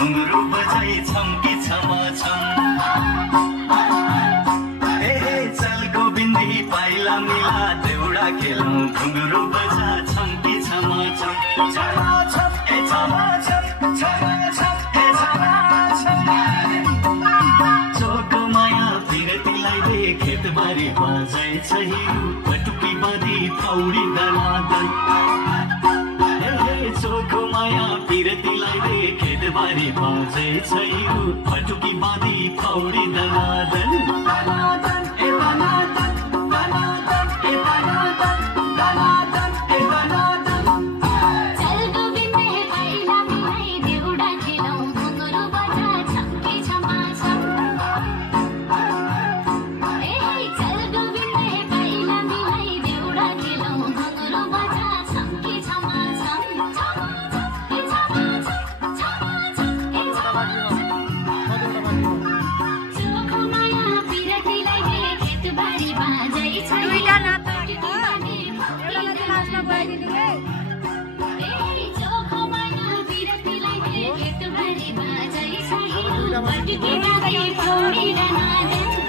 घुंघरू बजाई छम्की छमा छम चल गोविन्दी पाइला मिला देउडा खेलौं घुंघरू बजा छम्की छमा छम छमा छम ए छमा छम छमा छम ए छमा छम चोको माया बिरतीलाई दे खेतबारी बजाइ छहिउ पटुकी बाँधी पौडी दलादल चोको माया बिरतीलाई दे खेतबारी बजाइ छहिउ पटुकी बाँधी पौडी दलादल दलादल ए दलादल दलादल ए दलादल दलादल ए दलादल चल गोविन्दे पाइला मिलाई देउडा खेलौं घुंघरू बजा छम्की छमा छम चल गोविन्दे पाइला मिलाई देउडा खेलौं घुंघरू बजा छम्की छमा छम छमा छम ए छमा छम छमा छम ए छमा चोखो माया बिरतीलाई दे खेतबारी बाँझै छै दुईटा नाता एउटालाई लास्टमा गइदिनु है चोखो माया बिरतीलाई दे खेतबारी बाँझै छै पटुकी बाँधी पौडी दलादल